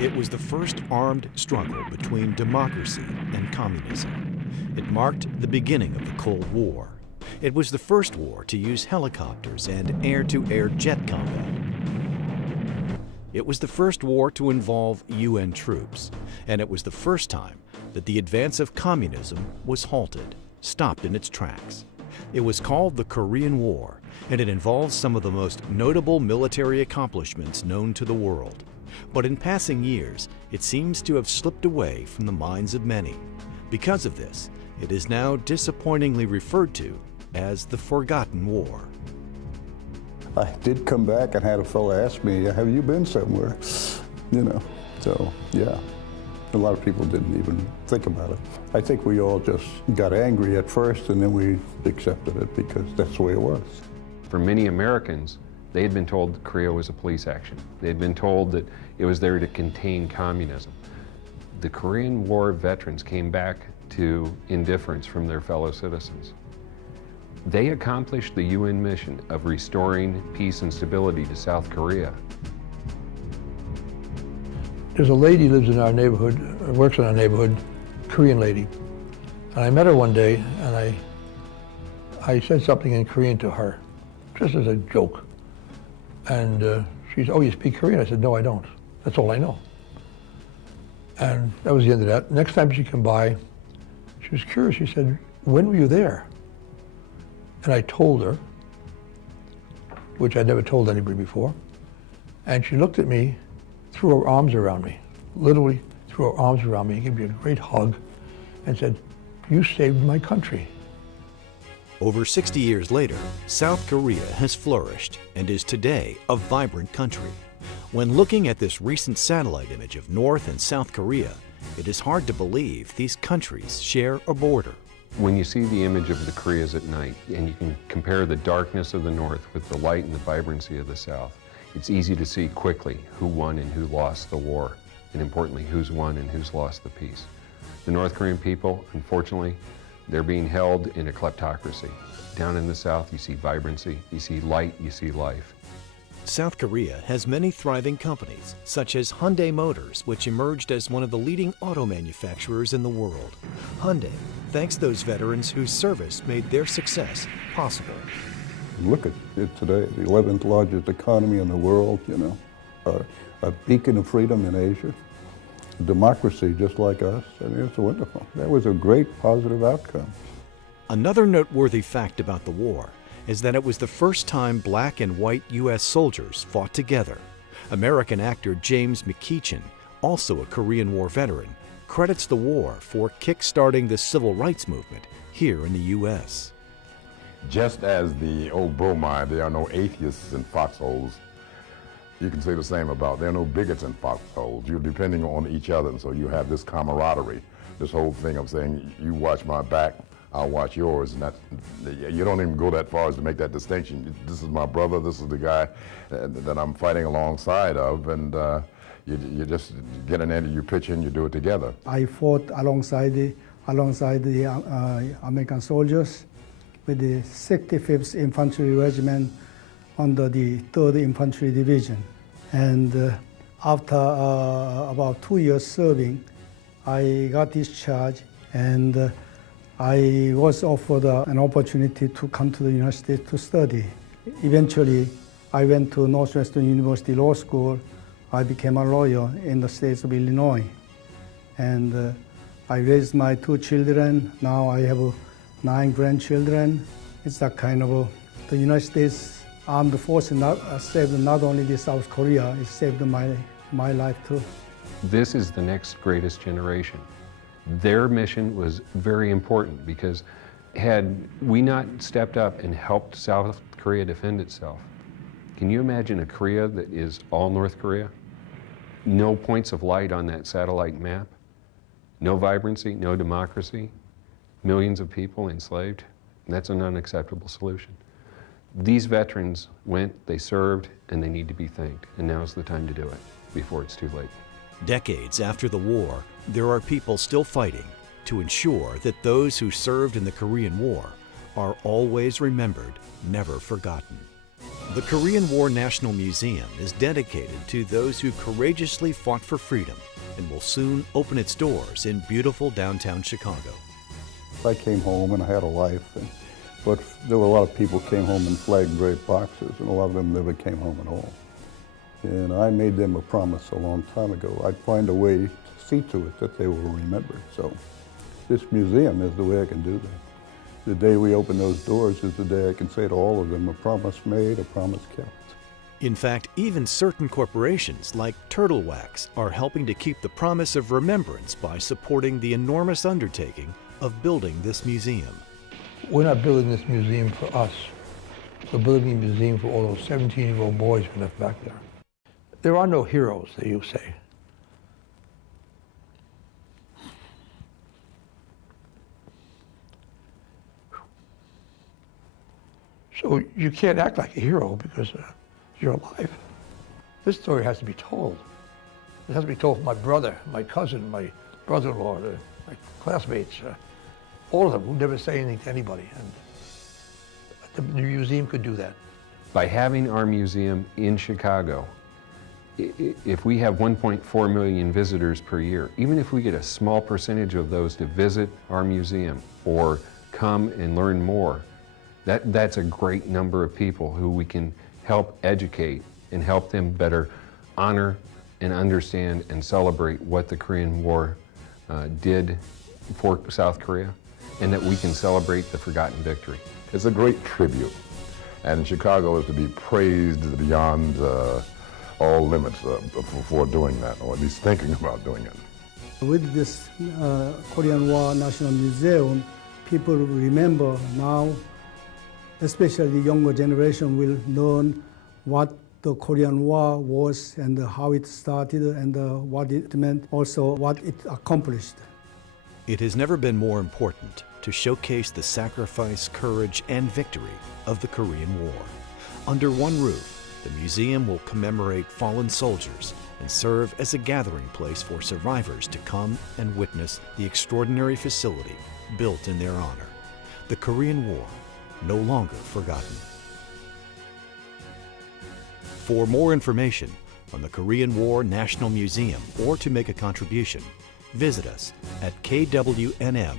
It was the first armed struggle between democracy and communism. It marked the beginning of the Cold War. It was the first war to use helicopters and air-to-air jet combat. It was the first war to involve UN troops, and it was the first time that the advance of communism was halted, stopped in its tracks. It was called the Korean War, and it involves some of the most notable military accomplishments known to the world. But in passing years, it seems to have slipped away from the minds of many. Because of this, it is now disappointingly referred to as the Forgotten War. I did come back and had a fellow ask me, have you been somewhere? You know, so yeah. A lot of people didn't even think about it. I think we all just got angry at first and then we accepted it because that's the way it was. For many Americans, they had been told that Korea was a police action. They had been told that it was there to contain communism. The Korean War veterans came back to indifference from their fellow citizens. They accomplished the UN mission of restoring peace and stability to South Korea. There's a lady who lives in our neighborhood, or works in our neighborhood, Korean lady. And I met her one day and I said something in Korean to her, just as a joke. And she said, oh, you speak Korean? I said, no, I don't. That's all I know. And that was the end of that. Next time she came by, she was curious. She said, when were you there? And I told her, which I'd never told anybody before. And she looked at me, threw her arms around me, literally threw her arms around me, gave me a great hug, and said, you saved my country. Over 60 years later, South Korea has flourished and is today a vibrant country. When looking at this recent satellite image of North and South Korea, it is hard to believe these countries share a border. When you see the image of the Koreas at night, and you can compare the darkness of the North with the light and the vibrancy of the South, it's easy to see quickly who won and who lost the war, and importantly, who's won and who's lost the peace. The North Korean people, unfortunately, they're being held in a kleptocracy. Down in the South, you see vibrancy, you see light, you see life. South Korea has many thriving companies, such as Hyundai Motors, which emerged as one of the leading auto manufacturers in the world. Hyundai thanks those veterans whose service made their success possible. Look at it today, the 11th largest economy in the world, you know, a beacon of freedom in Asia, democracy just like us. I mean, it's wonderful. That was a great positive outcome. Another noteworthy fact about the war is that it was the first time black and white U.S. soldiers fought together. American actor James McEachin, also a Korean War veteran, credits the war for kick-starting the civil rights movement here in the U.S. Just as the old bromide, there are no atheists in foxholes, you can say the same about, there are no bigots in foxholes. You're depending on each other, and so you have this camaraderie, this whole thing of saying, you watch my back, I'll watch yours, and you don't even go that far as to make that distinction. This is my brother, this is the guy that I'm fighting alongside of, and you just get in there, you pitch in, you do it together. I fought alongside the American soldiers with the 65th Infantry Regiment under the 3rd Infantry Division. And after about 2 years serving, I got discharged and I was offered an opportunity to come to the United States to study. Eventually, I went to Northwestern University Law School. I became a lawyer in the state of Illinois. And I raised my 2 children. Now I have 9 grandchildren. It's that kind of the United States Armed Forces saved not only the South Korea, it saved my life too. This is the next greatest generation. Their mission was very important because had we not stepped up and helped South Korea defend itself, can you imagine a Korea that is all North Korea? No points of light on that satellite map, no vibrancy, no democracy, millions of people enslaved. That's an unacceptable solution. These veterans went, they served, and they need to be thanked. And now's the time to do it, before it's too late. Decades after the war, there are people still fighting to ensure that those who served in the Korean War are always remembered, never forgotten. The Korean War National Museum is dedicated to those who courageously fought for freedom and will soon open its doors in beautiful downtown Chicago. I came home and I had a life, but there were a lot of people came home in flag draped boxes, and a lot of them never came home at all. And I made them a promise a long time ago. I'd find a way to see to it that they were remembered. So this museum is the way I can do that. The day we open those doors is the day I can say to all of them, a promise made, a promise kept. In fact, even certain corporations like Turtle Wax are helping to keep the promise of remembrance by supporting the enormous undertaking of building this museum. We're not building this museum for us. We're building a museum for all those 17-year-old boys who left back there. There are no heroes, that you say. So you can't act like a hero because you're alive. This story has to be told. It has to be told to my brother, my cousin, my brother-in-law, my classmates, all of them who never say anything to anybody. And the museum could do that. By having our museum in Chicago, if we have 1.4 million visitors per year, even if we get a small percentage of those to visit our museum or come and learn more, that's a great number of people who we can help educate and help them better honor and understand and celebrate what the Korean War did for South Korea, and that we can celebrate the forgotten victory. It's a great tribute, and Chicago is to be praised beyond all limits for doing that, or at least thinking about doing it. With this Korean War National Museum, people remember now, especially the younger generation will learn what the Korean War was and how it started and what it meant, also what it accomplished. It has never been more important to showcase the sacrifice, courage, and victory of the Korean War. Under one roof, the museum will commemorate fallen soldiers and serve as a gathering place for survivors to come and witness the extraordinary facility built in their honor. The Korean War, no longer forgotten. For more information on the Korean War National Museum or to make a contribution, visit us at KWNM.org.